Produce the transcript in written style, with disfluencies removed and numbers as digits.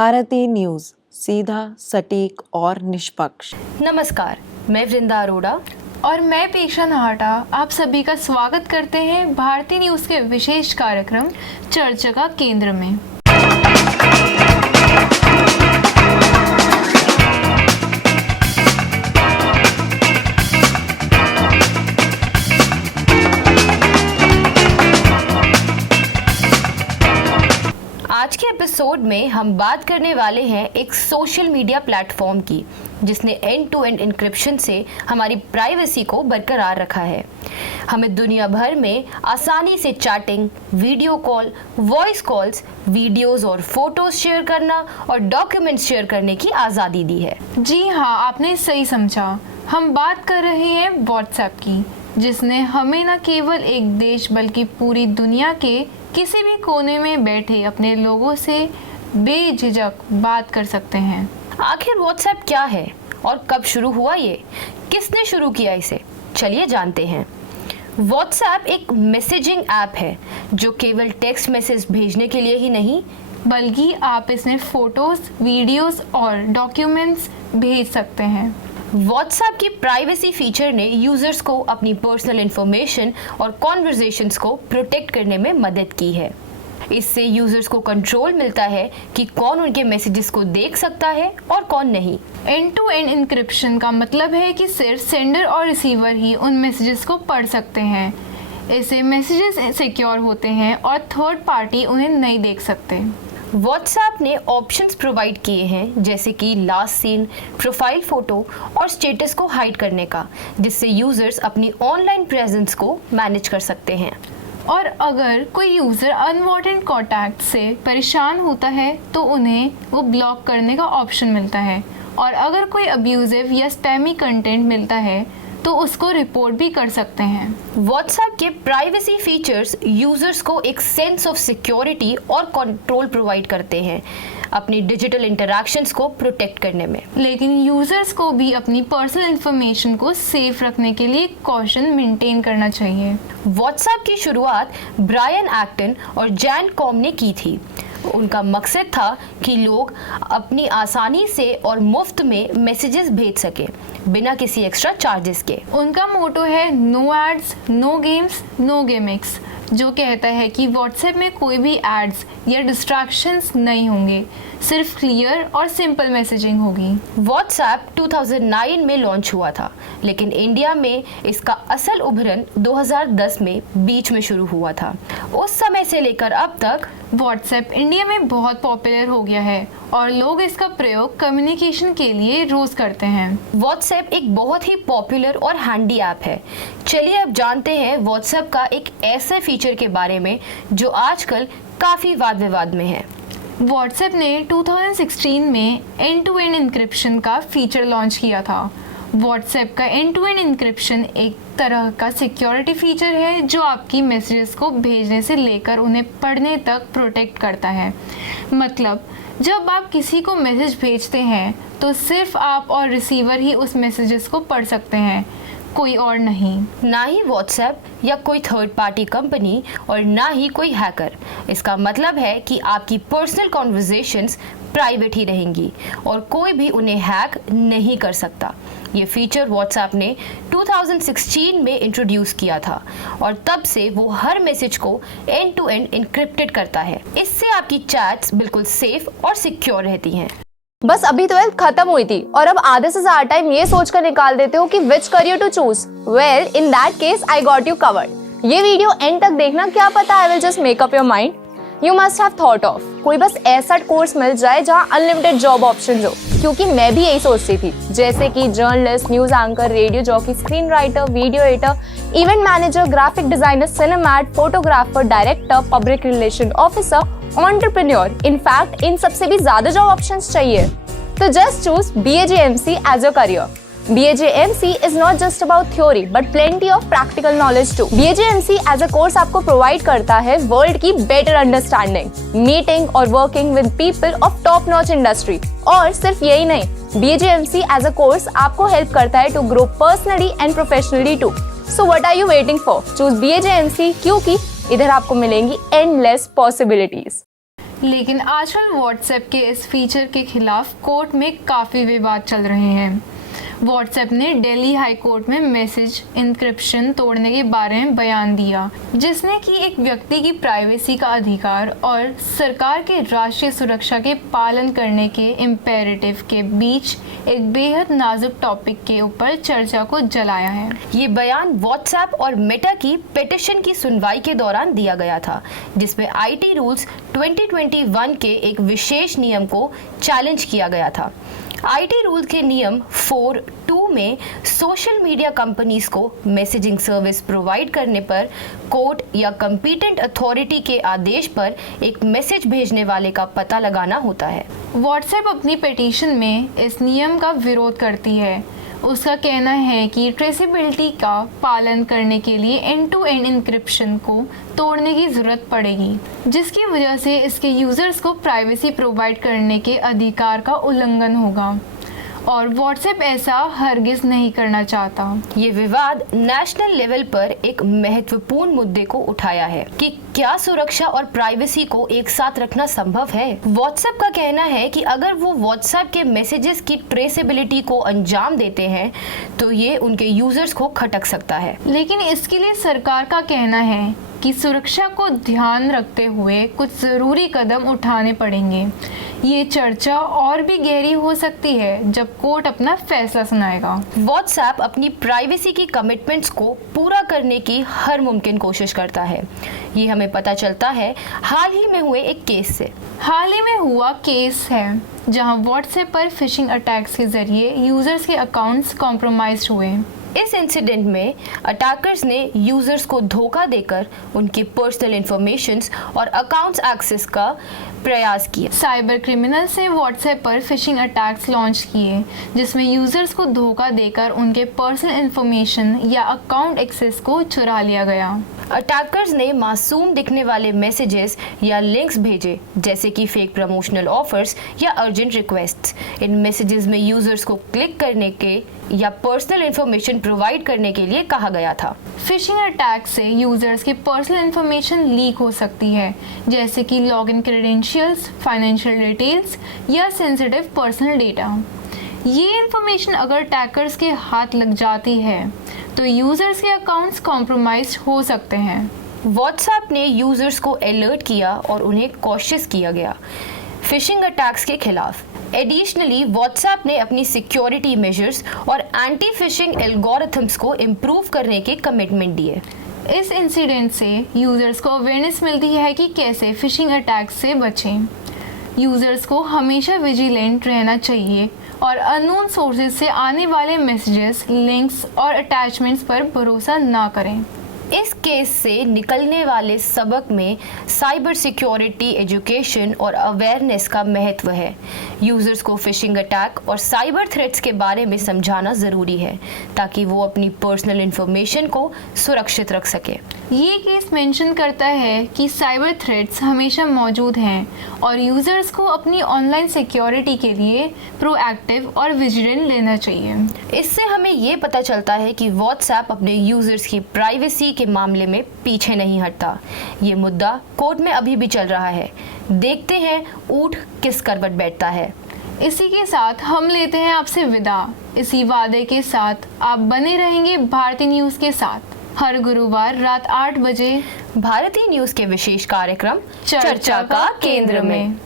Bharti news, सीधा, सटीक और निष्पक्ष। नमस्कार, मैं वृंदा अरोड़ा और मैं पेशा नाहटा आप सभी का स्वागत करते हैं भारती न्यूज़ के विशेष कार्यक्रम चर्चा का केंद्र में। आज के एपिसोड में हम बात करने वाले हैं एक सोशल मीडिया प्लेटफॉर्म की जिसने एंड टू एंड इंक्रिप्शन से हमारी प्राइवेसी को बरकरार रखा है। हमें दुनिया भर में आसानी से chatting, video call, voice calls, videos और फोटोज शेयर करना और डॉक्यूमेंट्स शेयर करने की आज़ादी दी है। जी हाँ, आपने सही समझा। हम बात कर रहे हैं व्हाट्सएप की, जिसने हमें न केवल एक देश बल्कि पूरी दुनिया के किसी भी कोने में बैठे अपने लोगों से बेझिझक बात कर सकते हैं। आखिर व्हाट्सएप क्या है और कब शुरू हुआ, ये किसने शुरू किया इसे, चलिए जानते हैं। व्हाट्सएप एक मैसेजिंग ऐप है जो केवल टेक्स्ट मैसेज भेजने के लिए ही नहीं, बल्कि आप इसमें फोटोज, वीडियोस और डॉक्यूमेंट्स भेज सकते हैं। व्हाट्सएप की प्राइवेसी फीचर ने यूजर्स को अपनी पर्सनल इंफॉर्मेशन और कॉन्वर्जेशंस को प्रोटेक्ट करने में मदद की है। इससे यूजर्स को कंट्रोल मिलता है कि कौन उनके मैसेजेस को देख सकता है और कौन नहीं। एंड टू एंड इंक्रिप्शन का मतलब है कि सिर्फ सेंडर और रिसीवर ही उन मैसेजेस को पढ़ सकते हैं। इससे मैसेजेस सिक्योर होते हैं और थर्ड पार्टी उन्हें नहीं देख सकते। व्हाट्सएप ने ऑप्शंस प्रोवाइड किए हैं जैसे कि लास्ट सीन, प्रोफाइल फोटो और स्टेटस को हाइड करने का, जिससे यूजर्स अपनी ऑनलाइन प्रेजेंस को मैनेज कर सकते हैं। और अगर कोई यूज़र अनवांटेड कॉन्टैक्ट से परेशान होता है तो उन्हें वो ब्लॉक करने का ऑप्शन मिलता है, और अगर कोई अब्यूजिव या स्पैमी कंटेंट मिलता है तो उसको रिपोर्ट भी कर सकते हैं। व्हाट्सएप के प्राइवेसी फीचर्स यूजर्स को एक सेंस ऑफ सिक्योरिटी और कंट्रोल प्रोवाइड करते हैं अपनी डिजिटल इंटरैक्शंस को प्रोटेक्ट करने में। लेकिन यूजर्स को भी अपनी पर्सनल इंफॉर्मेशन को सेफ रखने के लिए कॉशन मेंटेन करना चाहिए। व्हाट्सएप की शुरुआत ब्रायन एक्टन और जैन कॉम ने की थी। उनका मकसद था कि लोग अपनी आसानी से और मुफ्त में मैसेजेस भेज सकें बिना किसी एक्स्ट्रा चार्जेस के। उनका मोटो है no ads, no games, no gimmicks, जो कहता है कि व्हाट्सएप में कोई भी एड्स या डिस्ट्रैक्शंस नहीं होंगे, सिर्फ क्लियर और सिंपल मैसेजिंग होगी। व्हाट्सएप 2009 में लॉन्च हुआ था, लेकिन इंडिया में इसका असल उभरन 2010 में बीच में शुरू हुआ था। उस समय से लेकर अब तक व्हाट्सएप इंडिया में बहुत पॉपुलर हो गया है और लोग इसका प्रयोग कम्युनिकेशन के लिए रोज करते हैं। व्हाट्सएप एक बहुत ही पॉपुलर और हैंडी ऐप है। चलिए अब जानते हैं व्हाट्सएप का एक ऐसे फीचर के बारे में जो आजकल काफ़ी वाद विवाद में है। व्हाट्सएप ने 2016 में एंड टू एंड इंक्रिप्शन का फीचर लॉन्च किया था। व्हाट्सएप का एंड टू एंड इंक्रिप्शन एक तरह का सिक्योरिटी फीचर है जो आपकी मैसेजेस को भेजने से लेकर उन्हें पढ़ने तक प्रोटेक्ट करता है। मतलब जब आप किसी को मैसेज भेजते हैं तो सिर्फ आप और रिसीवर ही उस मैसेजेस को पढ़ सकते हैं, कोई और नहीं। ना ही व्हाट्सएप या कोई थर्ड पार्टी कंपनी और ना ही कोई हैकर। इसका मतलब है कि आपकी पर्सनल कॉन्वर्जेशंस प्राइवेट ही रहेंगी और कोई भी उन्हें हैक नहीं कर सकता। ये फीचर व्हाट्सएप ने 2016 में इंट्रोड्यूस किया था और तब से वो हर मैसेज को एंड टू एंड इनक्रिप्टेड करता है। इससे आपकी चैट्स बिल्कुल सेफ और सिक्योर रहती हैं। बस अभी 12th खत्म हुई थी और अब आधे से ज्यादा टाइम ये सोचकर निकाल देते हो कि which career to choose. Well, in that case I got you covered. ये वीडियो एंड तक देखना, क्या पता I will just make up your mind. You must have thought of कोई बस ऐसा कोर्स मिल जाए जहाँ अनलिमिटेड जॉब ऑप्शन हो, क्योंकि मैं भी यही सोचती थी, जैसे कि journalist, news anchor, radio jockey, screen writer, video editor, event manager, graphic designer, सिनेमैट, photographer, director, public relation officer, entrepreneur. In fact इन सबसे भी ज्यादा जॉब ऑप्शंस चाहिए। तो just choose BAJMC as your career. BAJMC is not just about theory but plenty of practical knowledge too. BAJMC as a course आपको provide करता है world की better understanding, meeting और working with people of top notch industry. और सिर्फ यही नहीं, BAJMC as a course आपको help करता है to grow personally and professionally too. So what are you waiting for? Choose BAJMC क्योंकि इधर आपको मिलेंगी endless possibilities. लेकिन आजकल व्हाट्सएप के इस फीचर के खिलाफ कोर्ट में काफ़ी विवाद चल रहे हैं। व्हाट्सएप ने दिल्ली हाई कोर्ट में मैसेज इंक्रिप्शन तोड़ने के बारे में बयान दिया, जिसने कि एक व्यक्ति की प्राइवेसी का अधिकार और सरकार के राष्ट्रीय सुरक्षा के पालन करने के इम्पेरेटिव के बीच एक बेहद नाजुक टॉपिक के ऊपर चर्चा को जलाया है। ये बयान व्हाट्सएप और मेटा की पिटिशन की सुनवाई के दौरान दिया गया था, जिसमें आईटी रूल्स 2021 के एक विशेष नियम को चैलेंज किया गया था। आईटी रूल के नियम 4(2) में सोशल मीडिया कंपनीज को मैसेजिंग सर्विस प्रोवाइड करने पर कोर्ट या कंपीटेंट अथॉरिटी के आदेश पर एक मैसेज भेजने वाले का पता लगाना होता है। व्हाट्सएप अपनी पिटीशन में इस नियम का विरोध करती है। उसका कहना है कि ट्रेसेबिलिटी का पालन करने के लिए एंड-टू-एंड इंक्रिप्शन को तोड़ने की ज़रूरत पड़ेगी, जिसकी वजह से इसके यूज़र्स को प्राइवेसी प्रोवाइड करने के अधिकार का उल्लंघन होगा और व्हाट्सएप ऐसा हरगिज़ नहीं करना चाहता। ये विवाद नेशनल लेवल पर एक महत्वपूर्ण मुद्दे को उठाया है कि क्या सुरक्षा और प्राइवेसी को एक साथ रखना संभव है। व्हाट्सएप का कहना है कि अगर वो व्हाट्सएप के मैसेजेस की ट्रेसेबिलिटी को अंजाम देते हैं तो ये उनके यूजर्स को खटक सकता है। लेकिन इसके लिए सरकार का कहना है कि सुरक्षा को ध्यान रखते हुए कुछ ज़रूरी कदम उठाने पड़ेंगे। ये चर्चा और भी गहरी हो सकती है जब कोर्ट अपना फैसला सुनाएगा। व्हाट्सएप अपनी प्राइवेसी की कमिटमेंट्स को पूरा करने की हर मुमकिन कोशिश करता है। ये हमें पता चलता है हाल ही में हुए एक केस से। हाल ही में हुआ केस है जहां व्हाट्सएप पर फिशिंग अटैक्स के जरिए यूजर्स के अकाउंट्स कॉम्प्रोमाइज हुए। इस इंसिडेंट में अटैकर्स ने यूजर्स को धोखा देकर उनकी पर्सनल इंफॉर्मेशंस और अकाउंट्स एक्सेस का प्रयास किया। साइबर क्रिमिनल्स ने व्हाट्सएप पर फिशिंग अटैक्स लॉन्च किए, जिसमें यूजर्स को धोखा देकर उनके पर्सनल इंफॉर्मेशन या अकाउंट एक्सेस को चुरा लिया गया। अटैकर्स ने मासूम दिखने वाले मैसेजेस या लिंक्स भेजे, जैसे कि फेक प्रमोशनल ऑफर्स या अर्जेंट रिक्वेस्ट्स। इन मैसेजेस में यूजर्स को क्लिक करने के या पर्सनल इंफॉर्मेशन प्रोवाइड करने के लिए कहा गया था। फिशिंग अटैक से यूजर्स की पर्सनल इंफॉर्मेशन लीक हो सकती है, जैसे कि लॉगिन क्रेडेंशियल्स, फाइनेंशियल डिटेल्स या सेंसिटिव पर्सनल डेटा। ये इंफॉर्मेशन अगर अटैकर्स के हाथ लग जाती है तो यूजर्स के अकाउंट्स कॉम्प्रोमाइज हो सकते हैं। व्हाट्सएप ने यूजर्स को अलर्ट किया और उन्हें कॉशियस किया गया फिशिंग अटैक्स के खिलाफ। एडिशनली व्हाट्सएप ने अपनी सिक्योरिटी मेजर्स और एंटी फिशिंग एल्गोरिथम्स को इम्प्रूव करने के कमिटमेंट दिए। इस इंसिडेंट से यूजर्स को अवेयरनेस मिलती है कि कैसे फिशिंग अटैक्स से बचें। यूजर्स को हमेशा विजिलेंट रहना चाहिए और अननोन सोर्सेज से आने वाले मैसेजेस, लिंक्स और अटैचमेंट्स पर भरोसा ना करें। इस केस से निकलने वाले सबक में साइबर सिक्योरिटी एजुकेशन और अवेयरनेस का महत्व है। यूजर्स को फिशिंग अटैक और साइबर थ्रेट्स के बारे में समझाना ज़रूरी है ताकि वो अपनी पर्सनल इंफॉर्मेशन को सुरक्षित रख सके। ये केस मेंशन करता है कि साइबर थ्रेट्स हमेशा मौजूद हैं और यूजर्स को अपनी ऑनलाइन सिक्योरिटी के लिए प्रोएक्टिव और विजिलेंट लेना चाहिए। इससे हमें ये पता चलता है कि व्हाट्सएप अपने यूजर्स की प्राइवेसी के मामले में पीछे नहीं हटता। ये मुद्दा कोर्ट में अभी भी चल रहा है। देखते हैं ऊंट किस करवट बैठता है। इसी के साथ हम लेते हैं आपसे विदा, इसी वादे के साथ आप बने रहेंगे भारती न्यूज़ के साथ। हर गुरुवार रात 8 बजे भारतीय न्यूज़ के विशेष कार्यक्रम चर्चा का केंद्र में।